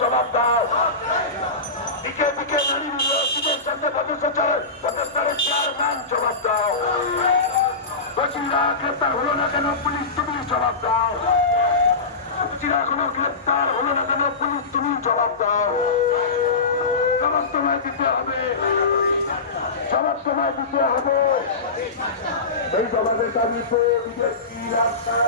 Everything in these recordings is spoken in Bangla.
জবাব দাও দিকে দিকে নারী কিসের সাথে প্রতিষ্ঠার প্রতিষ্ঠানের চেয়ারম্যান জবাব দাও দোষীরা গ্রেপ্তার হলো না কেন পুলিশ তুমি জবাব দাও দোষীরা এখনও গ্রেপ্তার হলো না কেন পুলিশ তুমি জবাব দাও জবাব তোমায় দিতে হবে জবাব তোমায় দিতে হবে এই জবাবের দাবিতে বিজেপি রাস্তায়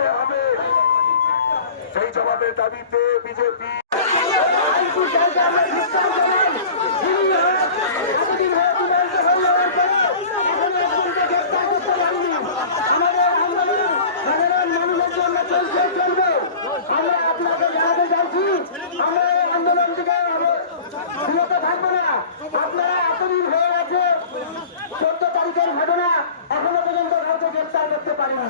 সেই জবাবের দাবিতে বিজেপি আমরা আপনাকে জানাতে চাইছি আমরা এই আন্দোলন থেকে বিরত থাকব না। আপনারা এতদিন হয়ে গেছে, চোদ্দ তারিখের ঘটনা এখনও পর্যন্ত কাউকে গ্রেপ্তার করতে পারেনি।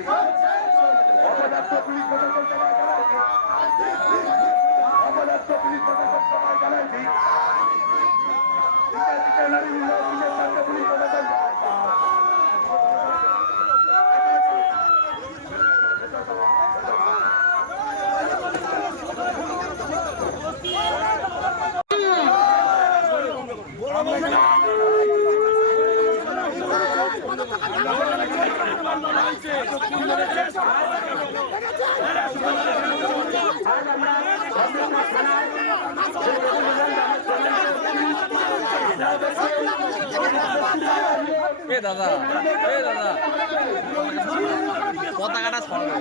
অপদার্থ পুলিশ প্রশাসন সবাই জানাই দিক অপদার্থ পুলিশ প্রশাসন সবাই জানাই দিক দিকে দিকে নারী বিভাগ দিকের সাথে পুলিশ প্রশাসন জবাব দাও। এ দাদা এ দাদা। পতাকাটা সরাবে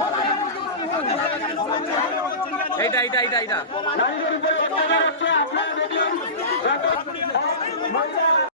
এইটা এইটা এইটা এইটা।